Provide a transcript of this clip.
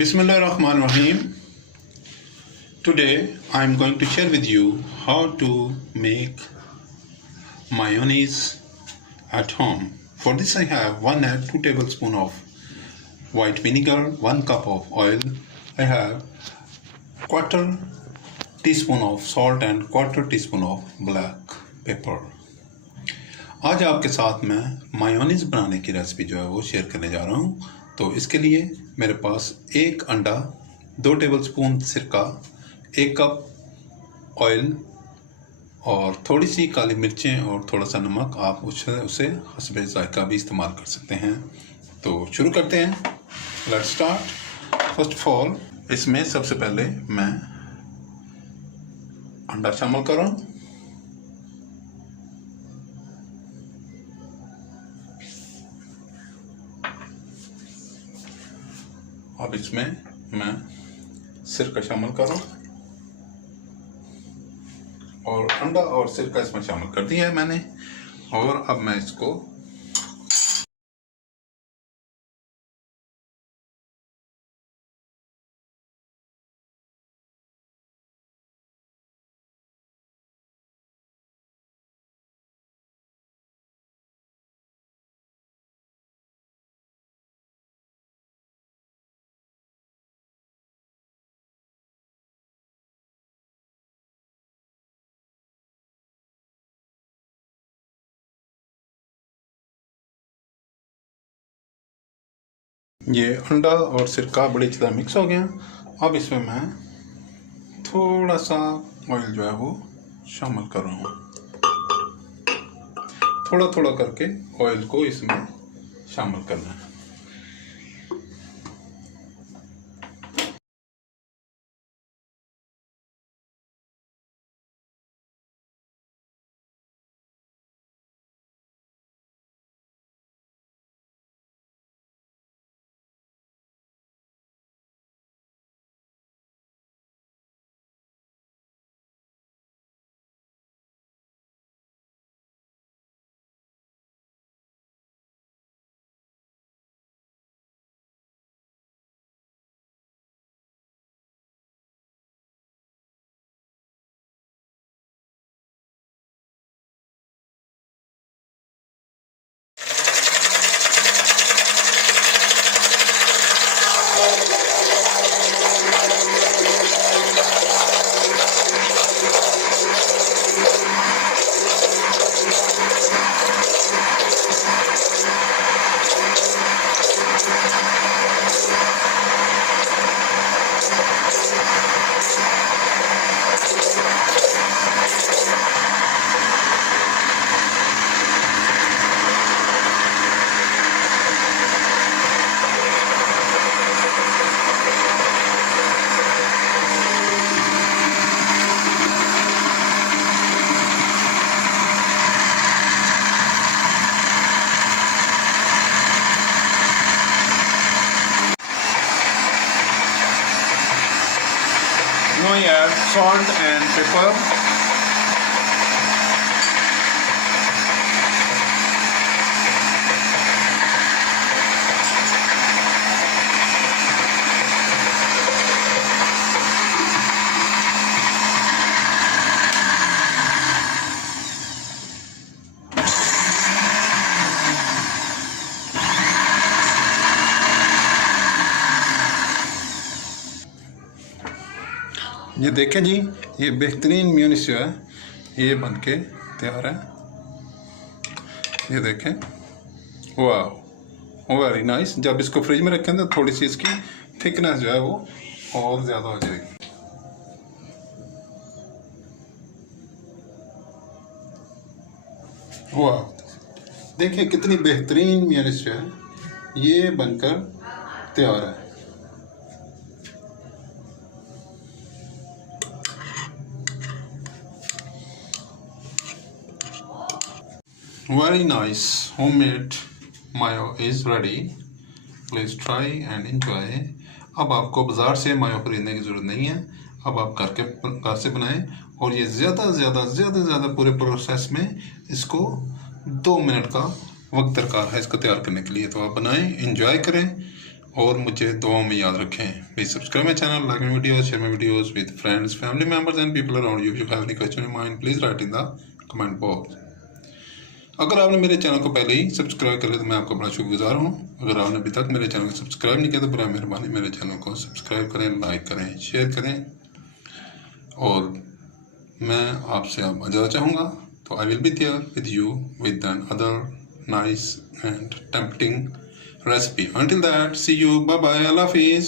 Bismillahirrahmanirrahim. Today I am going to share with you how to make mayonnaise at home. For this I have 1 egg, 2 tablespoons of white vinegar, 1 cup of oil. I have quarter teaspoon of salt and quarter teaspoon of black pepper. आज आपके साथ मैं mayonnaise बनाने की recipe जो है वो share करने जा रहा हूँ। तो इसके लिए मेरे पास 1 अंडा, 2 टेबलस्पून सिरका, 1 कप ऑयल और थोड़ी सी काली मिर्चें और थोड़ा सा नमक। आप उसे हस्बे ज़ायका भी इस्तेमाल कर सकते हैं। तो शुरू करते हैं। Let's start. First of all इसमें सबसे पहले मैं अंडा शामिल कर रहा हूँ। अब इसमें मैं सिरका शामिल कर रहा हूँ और अंडा और सिरका इसमें शामिल कर दिया है मैंने। और अब मैं इसको ये अंडा और सिरका बड़ी अच्छी तरह मिक्स हो गया। अब इसमें मैं थोड़ा सा ऑयल जो है वो शामिल कर रहा हूँ। थोड़ा थोड़ा करके ऑयल को इसमें शामिल करना है। Now I add salt and pepper. ये देखें जी, ये बेहतरीन मेयोनीज जो है ये बनके तैयार है। ये देखें, वाह, वेरी नाइस। जब इसको फ्रिज में रखें तो थोड़ी सी इसकी थिकनेस जो है वो और ज़्यादा हो जाएगी। वाह, देखिए कितनी बेहतरीन मेयोनीज जो है ये बनकर तैयार है। Very nice homemade mayo is ready. Please try and enjoy. अब आपको बाज़ार से मायो खरीदने की ज़रूरत नहीं है। अब आप घर से बनाएं और ये ज़्यादा पूरे प्रोसेस में इसको 2 मिनट का वक्त दरकार है इसको तैयार करने के लिए। तो आप बनाएं, एंजॉय करें और मुझे दुआ में याद रखें। Please subscribe my channel, like my videos, share my videos with friends, family members and people around you. If you have any question in mind please right in the comment box. अगर आपने मेरे channel को पहले ही subscribe कर लिया तो मैं आपका बड़ा शुक्रगुजार हूँ। अगर आपने अभी तक मेरे चैनल को सब्सक्राइब नहीं किया तो बड़ा मेहरबानी मेरे चैनल को सब्सक्राइब करें, लाइक करें, शेयर करें। और मैं आपसे अब इजाज़त चाहूँगा, तो I will be there with you with another nice and tempting recipe. Until that, see you. Bye bye. Allah Hafiz.